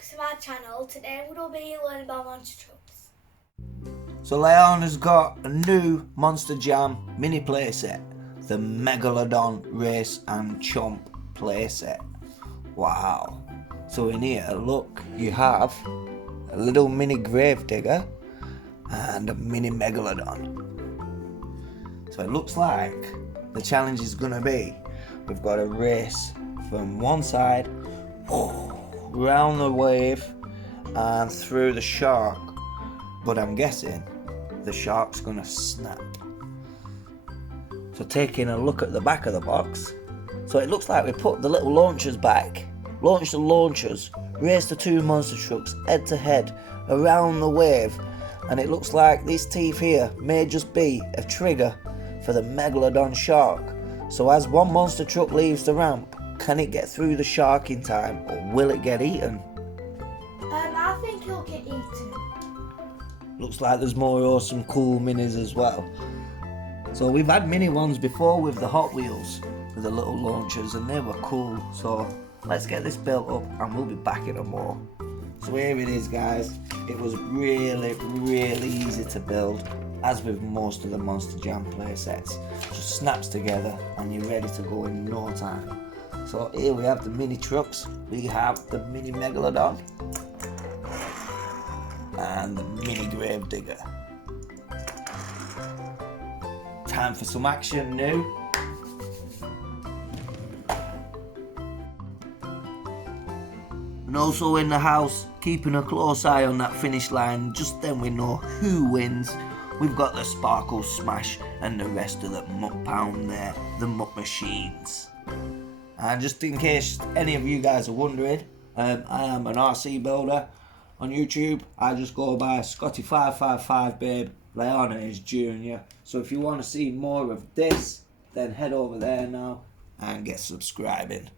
welcome to my channel. Today we're going to be learning about monster trucks. So Leyarna's got a new Monster Jam mini playset, the Megalodon Race and Chomp playset. Wow. So in here, look, you have a little mini grave digger and a mini Megalodon. So it looks like the challenge is going to be, we've got to race from one side, round the wave and through the shark, but I'm guessing the shark's gonna snap. So taking a look at the back of the box, so it looks like we put the little launchers back, launched the launchers, raced the two monster trucks head to head around the wave, and it looks like these teeth here may just be a trigger for the Megalodon shark. So as one monster truck leaves the ramp, can it get through the shark in time, or will it get eaten? I think it'll get eaten. Looks like there's more awesome cool minis as well. So we've had mini ones before with the Hot Wheels, with the little launchers, and they were cool. So let's get this built up and we'll be back in a more. So here it is, guys. It was really easy to build, as with most of the Monster Jam play sets. Just snaps together and you're ready to go in no time. So here we have the mini trucks. We have the mini Megalodon and the mini grave digger. Time for some action now. And also in the house, keeping a close eye on that finish line, just then we know who wins. We've got the Sparkle Smash and the rest of the Muck Pound there, the Muck Machines. And just in case any of you guys are wondering, I am an RC builder on YouTube. I just go by Scotty555 babe. Leyarna is Junior. So if you want to see more of this, then head over there now and get subscribing.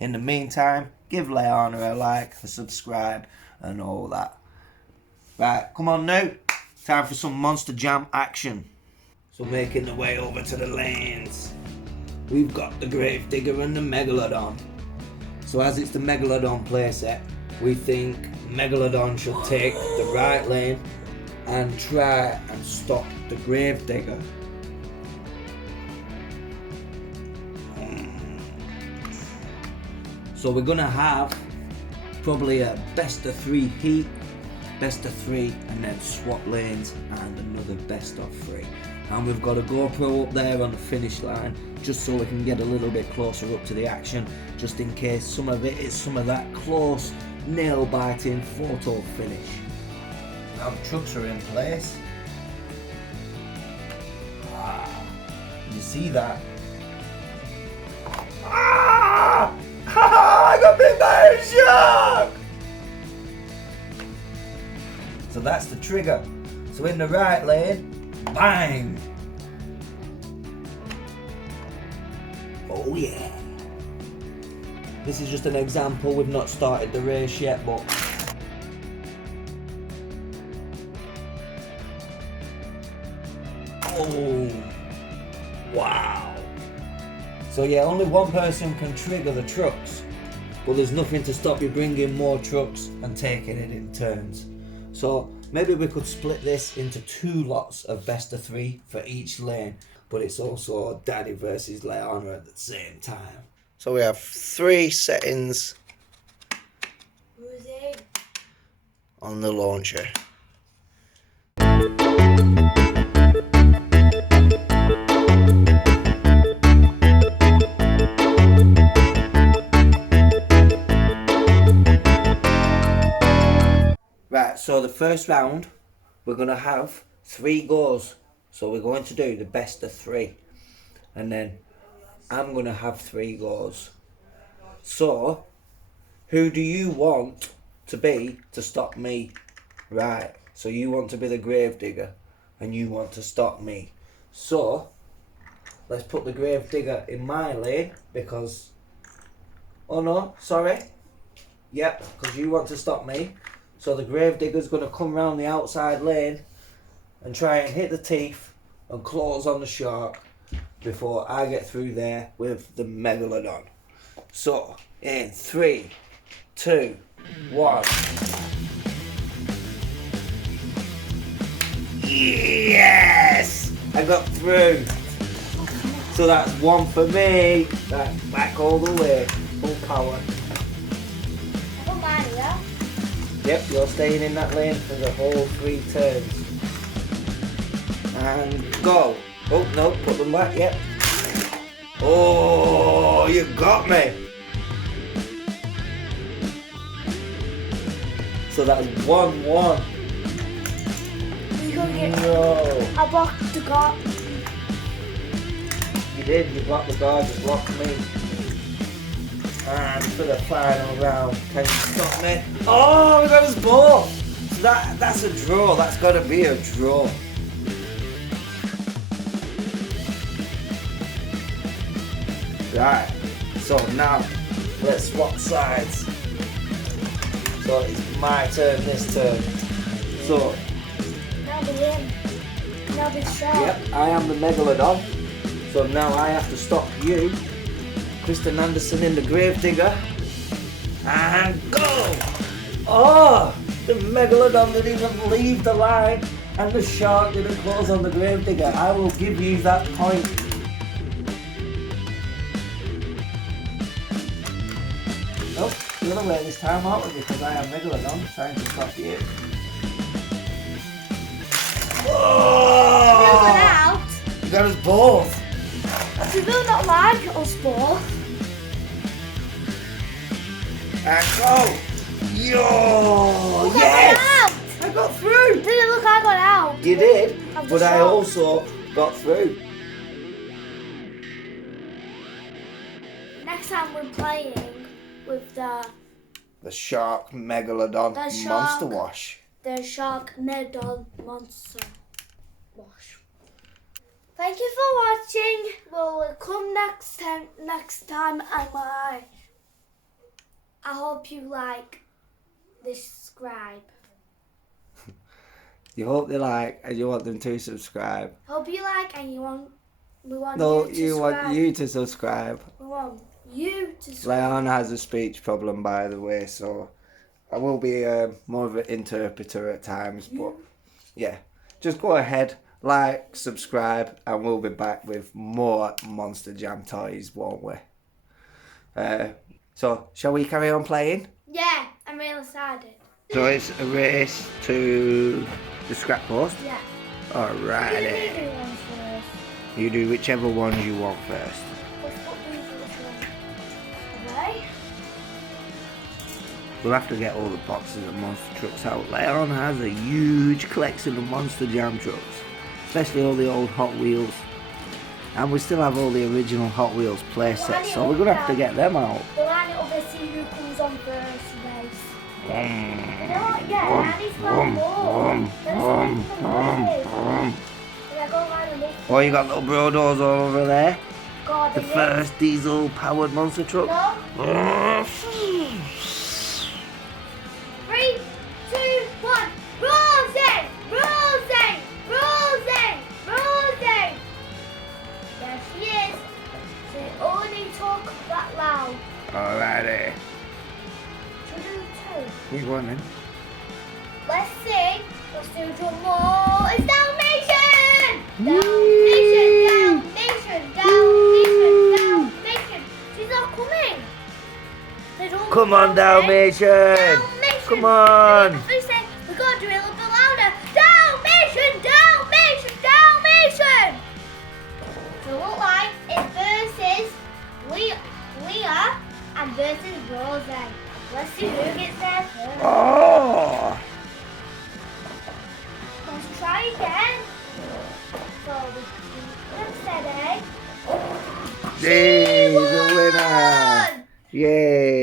In the meantime, give Leyarna a like, a subscribe and all that. Right, come on now. Time for some Monster Jam action. So making the way over to the lanes, we've got the grave digger and the Megalodon. So as it's the Megalodon playset, we think Megalodon should take the right lane and try and stop the grave digger. So we're gonna have probably a best of 3 heat, best of 3, and then swap lanes and another best of 3. And we've got a GoPro up there on the finish line, just so we can get a little bit closer up to the action, just in case some of it is some of that close, nail-biting photo finish. Now the trucks are in place. You see that? I got bit by a shark! So that's the trigger. So in the right lane, bang! Oh yeah! This is just an example, we've not started the race yet, but oh, wow. So yeah, only one person can trigger the trucks, but there's nothing to stop you bringing more trucks and taking it in turns. So maybe we could split this into 2 lots of best of 3 for each lane, but it's also Daddy versus Leyarna at the same time. So we have 3 settings on the launcher. Right, so the first round we're going to have 3 goes. So we're going to do the best of 3. And then I'm going to have 3 goes. So, who do you want to be to stop me? Right, so you want to be the grave digger and you want to stop me. So, let's put the grave digger in my lane because, oh no, sorry. Yep, because you want to stop me. So the grave digger's going to come round the outside lane and try and hit the teeth and close on the shark before I get through there with the Megalodon. So, in 3, 2, 1. Yes! I got through. So that's 1 for me. That's back all the way. Full power. I don't mind it. Yep, you're staying in that lane for the whole 3 turns. And go. Oh, no, put them back, yep. Oh, you got me. So that's 1-1. You gonna get No. I blocked the guard. You did, you blocked the guard, you blocked me. And for the final round, can you stop me? Oh, we got us both. So that's a draw, that's got to be a draw. Right, so now let's swap sides. So it's my turn this turn. So, Now the win. Now the shot. yep, I am the Megalodon. So now I have to stop you, Kristen Anderson in the Gravedigger, and go! Oh, the Megalodon didn't even leave the line, and the shark didn't close on the Gravedigger. I will give you that point. Nope, the other way this time, aren't we? Because I am Megalodon trying to stop you. Still got Oh! out. You got us both. You will not like us both. And go! Yo! Look, Yes! I got out. I got through! Did it look? I got out. You did, Of the but I shark. also got through. Next time we're playing with the Shark Megalodon The shark. Monster Wash. Megalodon Monster Wash. Thank you for watching. We'll come next time. And I hope you like this subscribe. You hope they like and you want them to subscribe. Hope you like and we want No, you to you want subscribe. you to subscribe. We want you to subscribe. Leyarna has a speech problem, by the way, so I will be more of an interpreter at times, but yeah, just go ahead, like, subscribe, and we'll be back with more Monster Jam toys, won't we? So, shall we carry on playing? Yeah, I'm real excited. So it's a race to the scrap post? Yeah. Alrighty. You do ones first. You do whichever one you want first. Let's put these away. We'll have to get all the boxes of monster trucks out. Leyarna has a huge collection of Monster Jam trucks, especially all the old Hot Wheels. And we still have all the original Hot Wheels playsets, so we're going to have to get them out. We'll line it up and see who comes on first race. You know what? Yeah, I need to line them up. Yeah, go line them up. Oh, you got little Brodos all over there. God, The first diesel powered monster truck. No. 3, 2, 1. Rosie! Rosie! Rosie! Rosie! There she is. She only talk that loud. Alrighty. Should we do 2? You go on then. Let's sing. Let's do drum roll. It's Dalmatian! Dalmatian! Dalmatian! Dalmatian! Dalmatian! She's not coming. They don't Come on, Dalmatian. Dalmatian! Come on. We say, we gotta do it a little bit louder. Dalmatian! Dalmatian! Dalmatian! So it look like it versus Leah and versus Rosie. Let's see who gets there first. Oh! Let's try again. So let's steady. Yay, the won! winner! Yay!